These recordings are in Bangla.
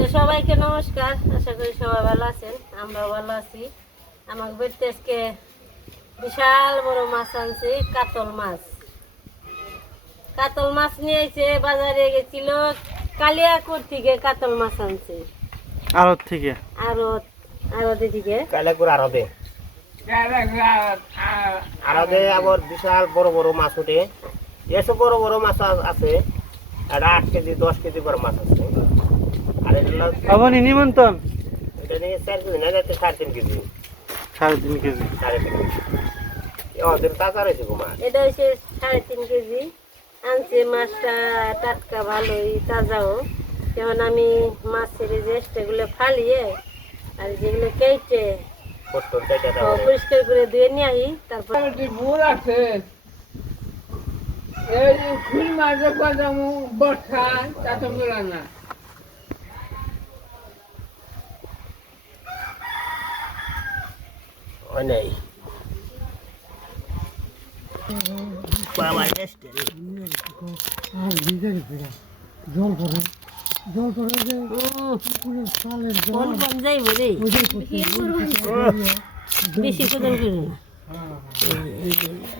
তো সবাইকে নমস্কার, আশা করি সবাই ভালো আছেন। আমরাও ভালো আছি। আমার বাড়িতে আজকে বিশাল বড় মাছ আনছে, কাতল মাছ। কাতল মাছ নিয়ে এসে বাজারে গেছিল, কালিয়াকুর থেকে কাতল মাছ আনছে। আড়ত থেকে আড়তে থেকে কালিয়াকুর আড়তে আবার বিশাল বড় বড় মাছ ওঠে। এসব বড় বড় মাছ আছে, আর 8 কেজি 10 কেজি করে মাছ আছে। আর আবার নিমন্ত্রণ এটা নিয়ে 4 কেজি না, যাতে 3.5 কেজি 3.5 কেজি 3.5 কেজি ওদের তাজা রয়েছে গো মাছ। এটা হচ্ছে 3.5 কেজি আনছে। মাছটা টাটকা, ভালোই তাজাও। যেমন আমি মাছের যে এগুলো ফালিয়ে আর যেগুলো কেটে পরিষ্কার করে ধুয়ে নিয়ে আহি। তারপর নেই জল পরে যে যাইব রে, বেশি কোদাল করে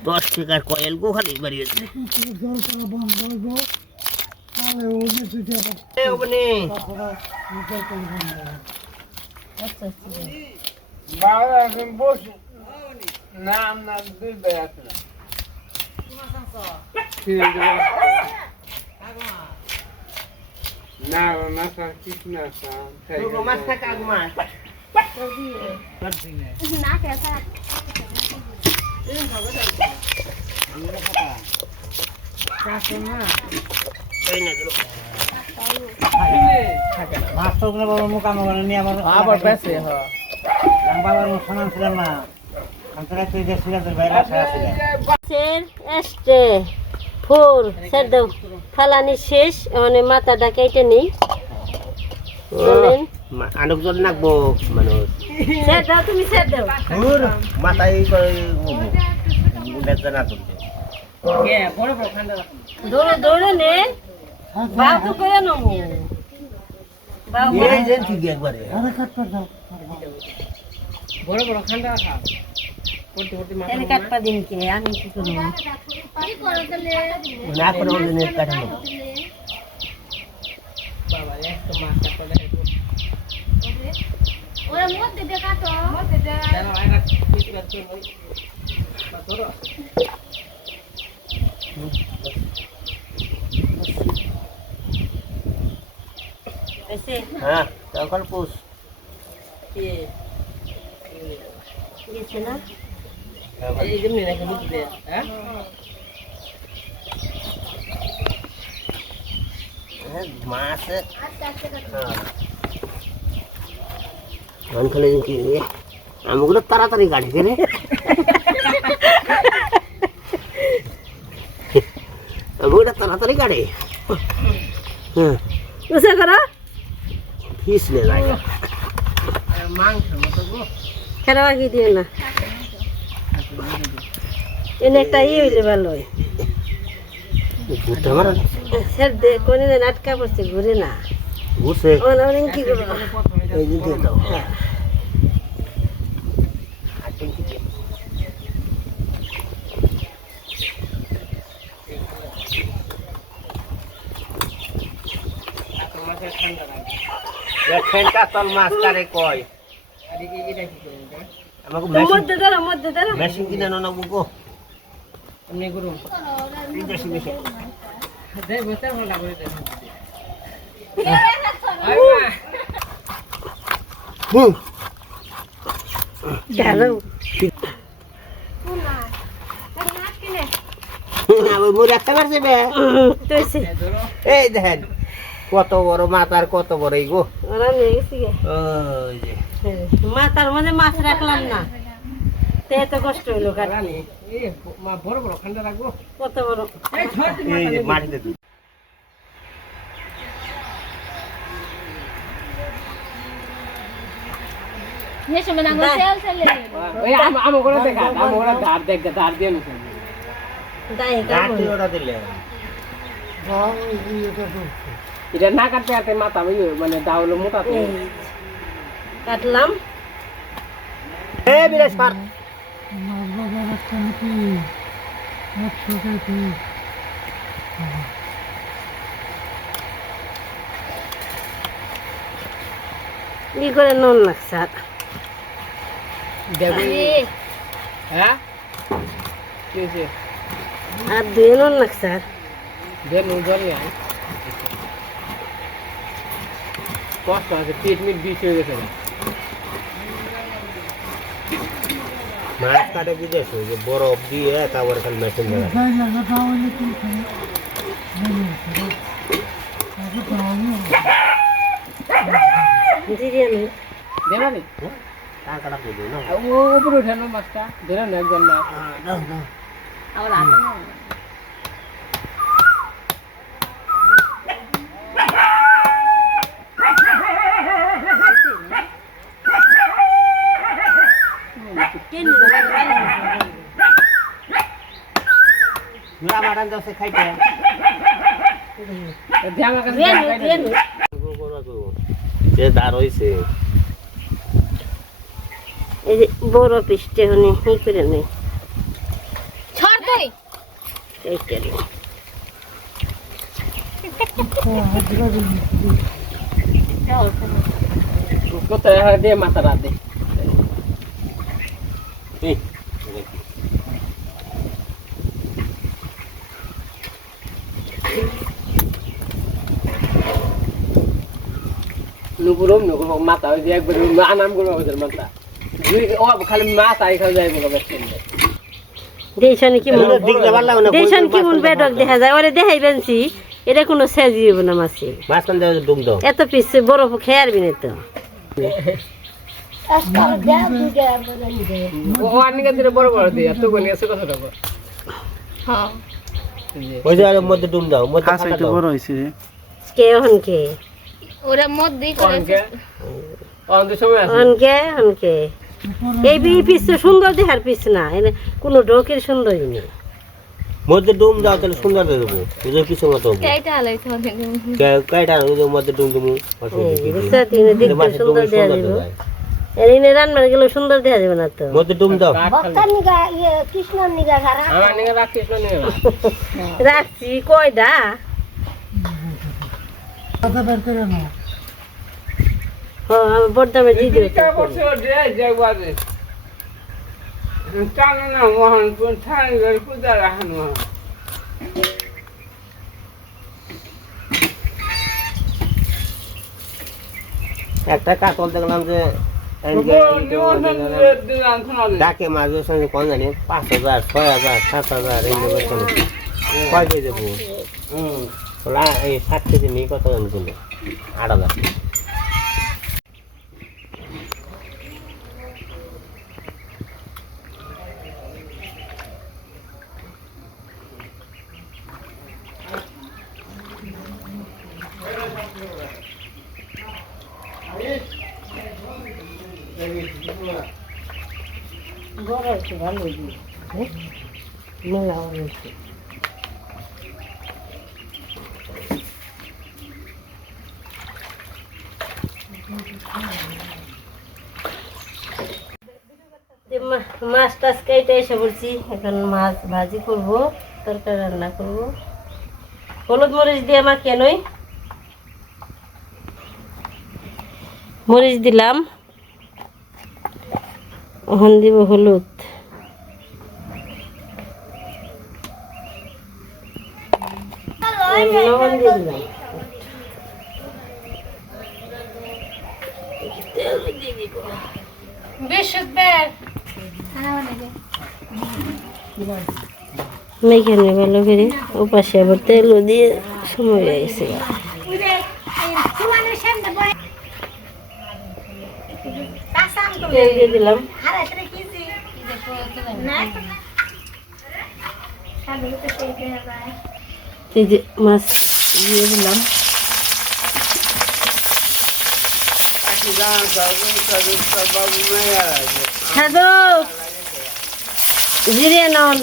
10 টাকার কয়েল গো খালি বাড়িয়েছে। জল পড়া বন্ধ হইব, তাহলে ওনে দুইটা ওবনে বাবা এখন বস নাম না দুই বেয়াত না না মাথা ঠিক না মাছ থাকা মাছ না কেসা ফালানি শেষ, মানে মাথাটা কেটে নেই। আনুকজন নাকবো মানুষ তুমি মাথায় দৌড়ে দৌড়ে নে, বাউ তো করে নেবো। একবারে বড় বড় খান্ডা খা কাটপা দিনকে আমি কি করবো? না করে কাটানো বাবা একটা মাছ কাটলে ওরা মধ্যে দে কাটো, মধ্যে দে জানো আইনা কিছু করতে নই ধরো এসে হ্যাঁ তখন পুষ গেছে না। এই যেমনি নাকি বুঝলে হ্যাঁ মাছ খালি আমগুলো তাড়াতাড়ি গাড়ি রে আমগুলো তাড়াতাড়ি গাড়ি। হ্যাঁ বুঝে করো ফিসলে যায় মাংস মতো গো খেলা বাকি দিয়ে না। এনে একটা হইলে ভালো হয়। ঘুরতে পারে স্যার দে কোনে দিন আটকা পড়ছে, ঘুরে না ঘুরছে অনেক কি করবো। এই দিন দিয়ে দাও। কাতল মাছ কারে কয় আমাকে মেশিন কিনে না বুকো এমনি করুন দে বসে ভালো করে দে এই দেখেন কত বড় মাথার কত বড় এই গো মাথার মধ্যে মাছ রাখলাম না, এত কষ্ট হইলো কাটলে। বড় বড় খান্ডা রাখবো কত বড় মাটিতে ধার দেখ ধার দিয়ে দাই দিলে এটা না কাটতে কাটতে মাথা মানে দাউলো মোটা তো এই যে, কাটলাম। বিরাজ পার কি করে নুন লাগছে আর? হ্যাঁ কি হয়েছে আর দুই নুন লাগছে আর। জল নেই কষ্ট আছে পেট মিট বিষ হয়ে গেছে মাছ কাটে বিদেশ যে বরফ দিয়ে তারপরে খালি মেশিন জিরিয়ে নুন। দেবানি টাকাটা করবো না ও উপরে উঠানো মাছটা ধরে না একজন মাছ আবার আসে না মাটান দশে খাইতে যে দাঁড় হয়েছে এই যে বড় পিসটে হনে ই করে নেই এইটা নেই। কোথায় দিয়ে মাথা রাত দে নুপুরম নুপুর মাথা ওই যে একবার আনাম করবো ওদের মাথা ও খালি মাথা এখানে যাইব দেশানি কেমন বেডক দেখা যায় ওরে দেখাই বেনছি এটা কোনো সেজি হইব না মাছে মাঝখান দিয়ে ডুম দাও এত পিস বরফ খেয়ে আরবি না তো ও আনিকে দিলে বড় বড় দিয়ে তো কোন এসে কথা রাখো হ্যাঁ ওই যে আর মধ্যে ডুম দাও মধ্যে কাঁচা একটু বড় হয়েছে রে। কে হনকে ওরা মধ্যে অনকে অনকে সময় আছে হনকে এই পিস তো সুন্দর দেখার পিস না এনে কোনো ডোকের সুন্দরই নেই মধ্যে ডুম দাও তাহলে সুন্দর হয়ে যাবো ওদের পিছু মতো এইটা আলাইতে হবে কয়টা ওদের মধ্যে ডুম দুমু বুঝতে দেখতে সুন্দর দেখা যাবে এনে রান্নার গেলে সুন্দর দেখা যাবে না তো মধ্যে ডুম দাও রাখছি কয়টা বড়দামে দিয়ে দিও একটা কাতল দেখলাম যে ডাকে মাঝে সঙ্গে কোন জানি 5,000 6,000 7,000 এই বেতন কয় দিয়ে দেবো এই 7 কেজি নিয়ে কত জানি ছিল 8,000 বড় একটু ভালো মেলা হয়েছে মাছ টাছ কেটে এসে বলছি এখন মাছ ভাজি করব তরকারি রান্না করব হলুদ মরিচ দিয়ে মাখিয়ে নই মরিচ দিলাম এখন দিব হলুদ লবণ দিয়ে দিলাম তেল দিয়ে দিব মেখানে ভালো করে ওপাশে আবার তেলও দিয়ে সময় হয়ে গেছে তেল দিয়ে দিলাম এই যে মাছ দিয়ে দিলাম সাধু জিরে নন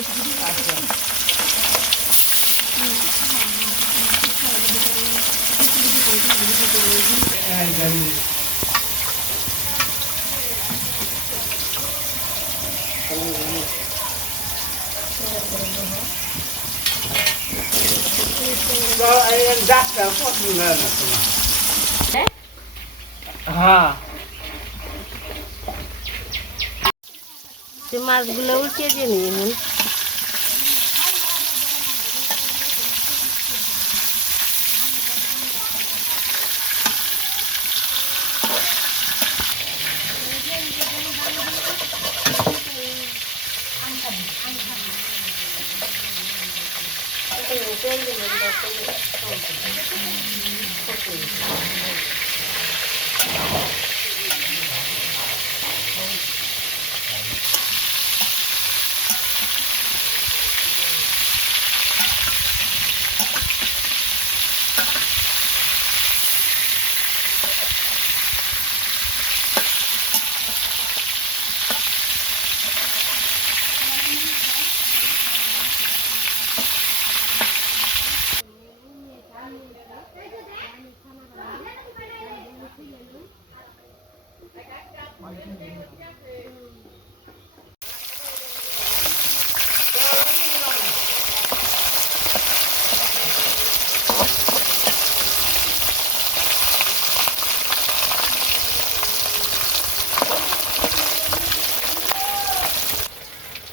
ডাক্তার পছন্দ হয় না তোমার। হ্যাঁ? হ্যাঁ যে মাছগুলো উঠিয়ে দিয়ে নিয়ে এখন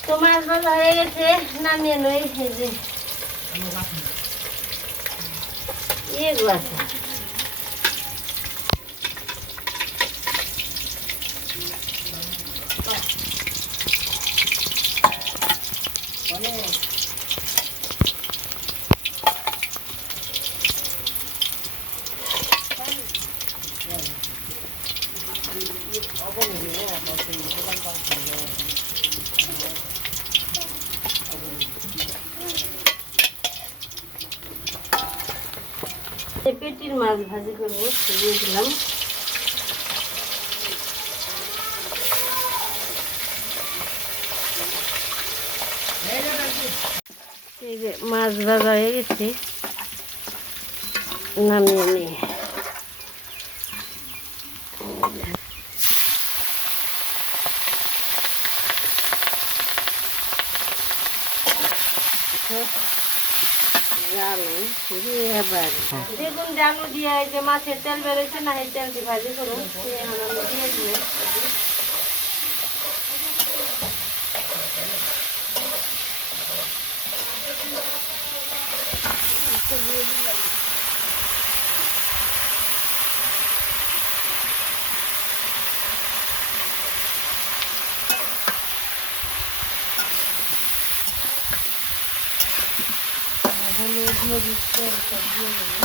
তো মাছ ভাজা হয়ে গেছে, নামিয়ে নই। এই যে ইয়েগুলো আছে, পেটির মাছ ভাজি করবো, দিয়ে দিলাম। এই যে মাছ ভাজা হয়ে গেছে, নামিয়ে নিই। দেখুন জানু দিয়ে এই যে মাছের তেল বেরোচ্ছে না, এই তেল দিয়ে ভাজি করুন। এখন আমি দিয়ে দিব। হলুদ মরিচ তেল সব দিয়ে দেবো।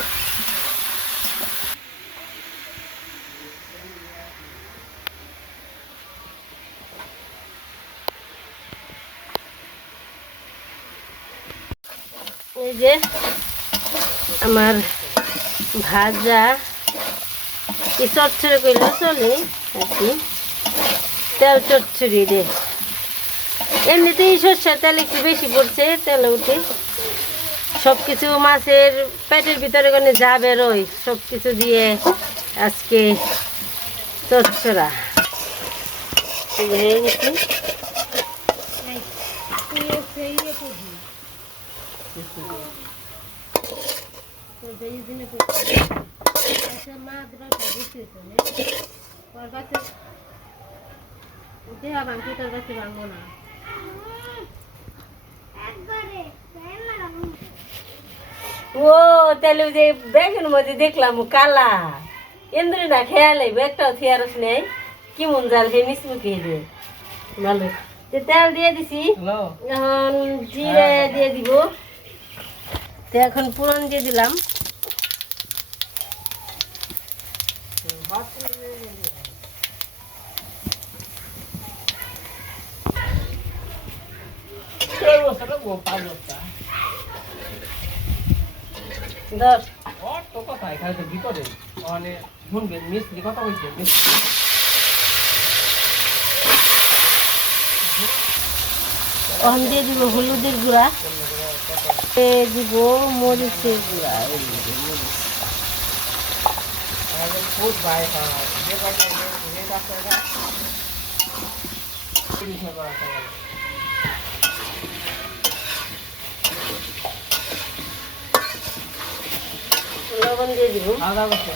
এই যে আমার ভাজা কি চচ্চড়ি করলে চলে আর কি, তেল চচ্চড়ি রে। এমনিতেই সর্ষের তেল একটু বেশি পড়ছে, তেল উঠে সব কিছু মাছের পেটের ভিতরে কোনো যা বেরোয় সব কিছু দিয়ে আজকে চচ্চড়া হয়ে গেছে। ভাঙবো না, ও তাহলে ওই যে ব্যাগের মধ্যে দেখলাম কালা ইন্দ্রি না খেয়াল একটাও থিয়ারস নেই, কি মন জাল হে মিসমুখে দে ভালো। যে তেল দিয়ে দিছি, এখন জিরে দিয়ে দিব। তো এখন পুরন দিয়ে দিলাম। দশ কোথায় খালি তো ভিতরে মানে শুনবেন মিস্ত্রি কথা বলছে মিস্ত্রি এখন দিয়ে দিব হলুদের গুঁড়া, দিব মরিচের গুঁড়া, আগে খুব ভাই খাওয়া হয় যে কাছে যে কাছে পুলিশে করা থাকে লবণ দিয়ে দিব আদা বসে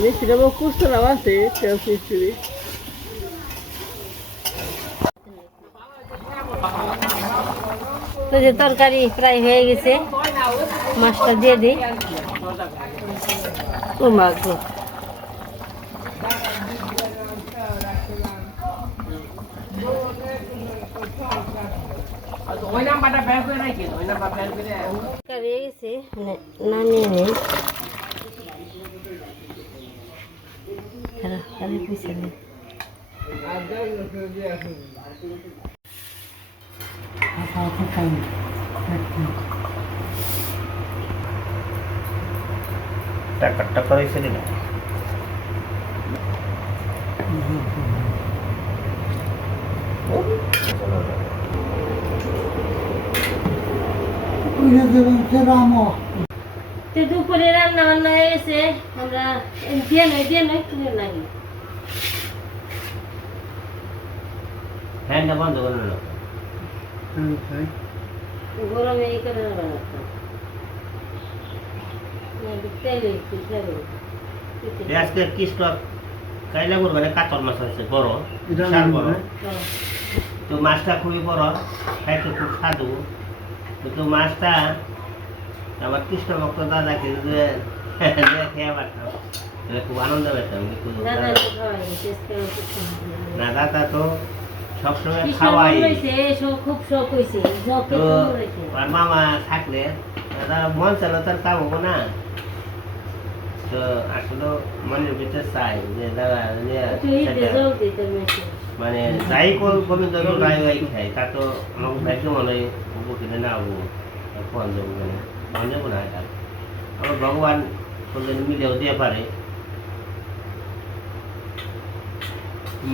মিষ্টিটা বহু কুস্তরা আছে তেল মিষ্টি তো যে তরকারি প্রায় হয়ে গেছে মাছটা দিয়ে দিই ও মা গো ওই নাম্বারটা বের করে রাখি ওই নাম্বার বের করে তরকারি হয়ে গেছে নামিয়ে নেই পিছনে টাকা হয়েছে না তো দুপুরে রান্না বান্না হয়ে গেছে আমরা দিয়ে নয় কিনে লাগি ফ্যানটা বন্ধ করে নিল গরমে এই করে বানাতাম তেলে একটু তেলে আজকে কি স্টক কাইলা করবে কাতল মাছ আছে বড় বিশাল বড় তো মাছটা খুবই বড় খাইতে খুব স্বাদু কিন্তু মাছটা আমার কৃষ্ণ ভক্ত দাদাকে যে খেয়ে পারতাম খুব আনন্দ পেতাম কিন্তু না দাদা তো সবসময় খাওয়াই খুব শখ হয়েছে তো আর মামা থাকলে দাদা মন চালো তার কাম হবো না তো আসলে মনের ভিতরে চাই যে দাদা মানে যাই গোবিন্দ রায় ভাই খাই তা তো আমাকে ভাইকে মনে হয় উপকৃত না হবো ফোন যাবো মানে ফোন যাবো না এটা আমার ভগবান কোনদিন মিলেও দিয়ে পারে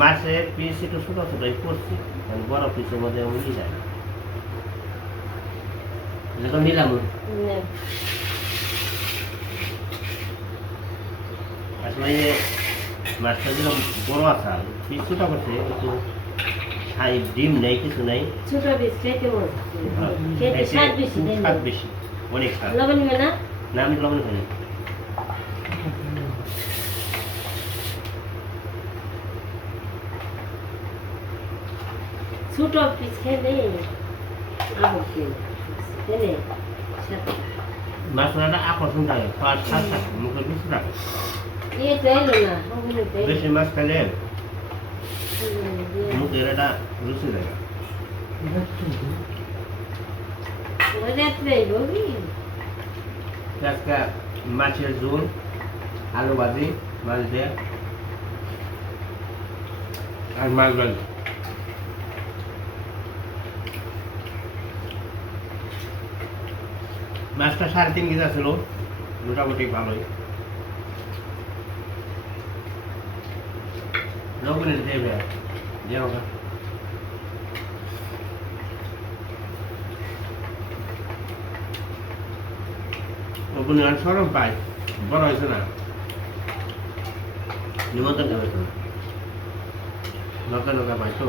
মাছের পিস একটু ছোটো ছোটোই করছি কারণ বড় পিসের মধ্যে মিলি যায় না যখন নিলাম আসলে যে মাছটা যেরকম বড় আসাল পিস ছোটো করছে কিন্তু ডিম নেই কিছু নেই ছোট পিস খেতে মজা খেতে স্বাদ বেশি স্বাদ বেশি অনেক স্বাদ লবণ নিবে না না আমি লবণ খাই ছোট পিস খেলে আবার খেলে মাছ রান্না আকর্ষণ থাকে খাওয়ার স্বাদ থাকে মুখের বেশি থাকে ইয়ে তো এলো না বেশি মাছ খেলে মুখের একটা রুচি লাগে রাত্রে বলি আজকে মাছের ঝোল আলু ভাজি মাছ দিয়ে আর মাছ ভাজি মাছটা 3.5 কেজি ছিল মোটামুটি ভালোই লবণের দেবে যেও না লবণ আর সরম পাই বড় হয়েছে না নিমন্ত্রণ করেছে না নৌকা নৌকা পাই তো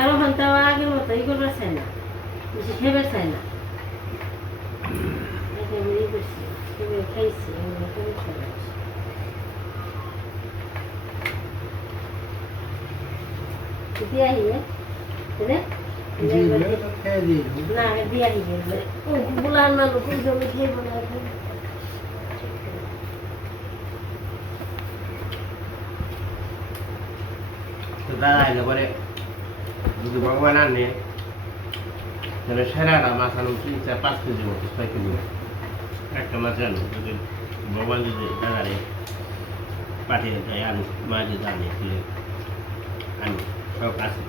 আরো ঘন্টা আগের মতো ই করবার চাই না বেশি খেবার চাই না একেবারেই বেশি খেবে খাইছি দিয়া হিয়ে না দিয়া হিয়ে বুলার না লোক জমি খেয়ে বলে দাদা এলে পরে যদি ভগবান আনে তাহলে সেরাটা মাছ আনো 3-4-5 কেজি মতো 6 কেজি একটা মাছ আনো যদি ভগবান যদি দাদারে পাঠিয়ে দেয় আনো মা যদি আনে আনি সব আছে